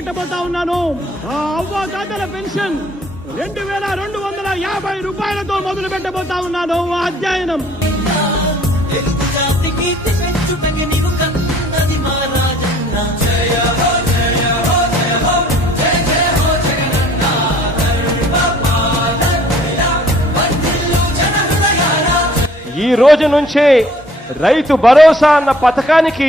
కట్టబోతా ఉన్నాను ఆ తాతల పెన్షన్ రెండు వేల రెండు వందల యాభై రూపాయలతో మొదలు పెట్టబోతా ఉన్నాను అధ్యయనం ఈ రోజు నుంచే రైతు భరోసా అన్న పథకానికి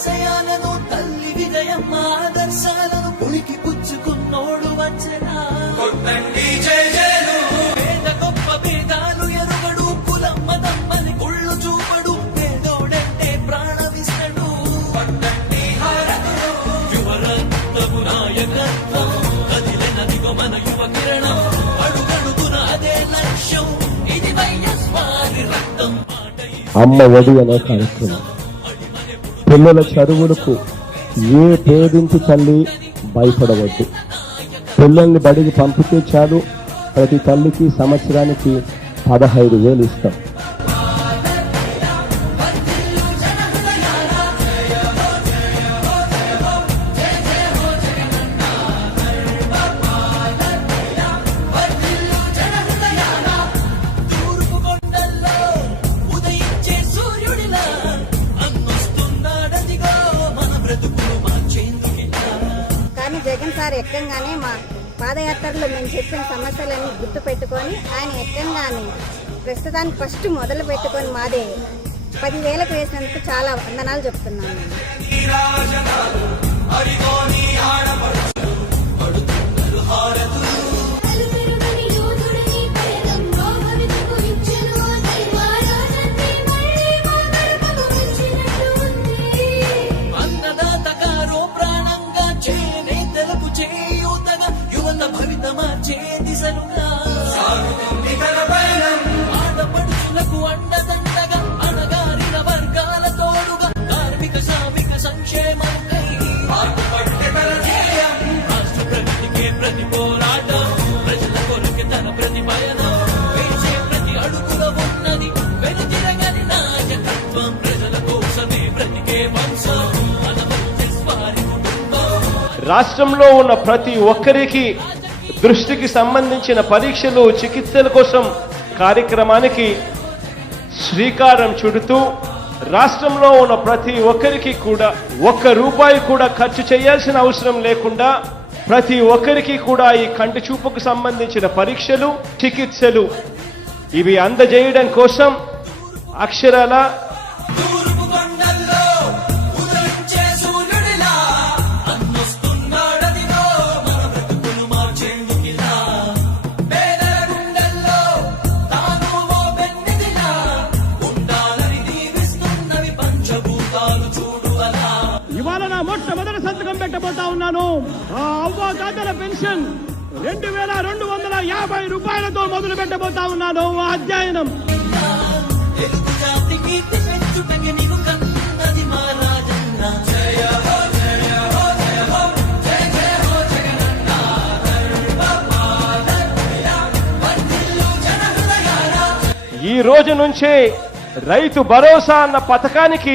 ఆశయాలను తల్లి విజయం ఆదర్శాలను పుణికి పుచ్చుకున్నోడు వచ్చనా జయ జయను పేద అమ్మ కార్యక్రమం పిల్లల చదువులకు ఏ పేదింటి తల్లి భయపడవద్దు పిల్లల్ని బడికి పంపితే చాలు ప్రతి తల్లికి సంవత్సరానికి పదహైదు వేలు ఇస్తాం ఎక్కంగానే మా పాదయాత్రలో మేము చెప్పిన సమస్యలన్నీ గుర్తు పెట్టుకొని ఆయన ఎక్కంగానే ప్రస్తుతానికి ఫస్ట్ మొదలు పెట్టుకొని మాదే పదివేలకు వేసినందుకు చాలా వందనాలు చెప్తున్నాను రాష్ట్రంలో ఉన్న ప్రతి ఒక్కరికి దృష్టికి సంబంధించిన పరీక్షలు చికిత్సల కోసం కార్యక్రమానికి శ్రీకారం చుడుతూ రాష్ట్రంలో ఉన్న ప్రతి ఒక్కరికి కూడా ఒక్క రూపాయి కూడా ఖర్చు చేయాల్సిన అవసరం లేకుండా ప్రతి ఒక్కరికి కూడా ఈ కంటి చూపుకు సంబంధించిన పరీక్షలు చికిత్సలు ఇవి అందజేయడం కోసం అక్షరాల సంతకం పెట్టబోతా ఉన్నాను ఆ పెన్షన్ రెండు వేల రెండు వందల యాభై రూపాయలతో మొదలు పెట్టబోతా ఉన్నాను అధ్యయనం ఈ రోజు నుంచే రైతు భరోసా అన్న పథకానికి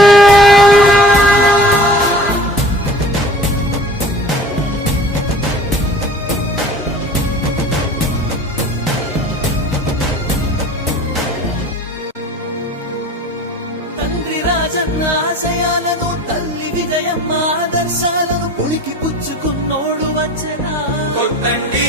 తన ఆశయాలను తల్లి విజయం ఆదర్శాలను పులికి పుచ్చుకున్నోడు వచ్చనా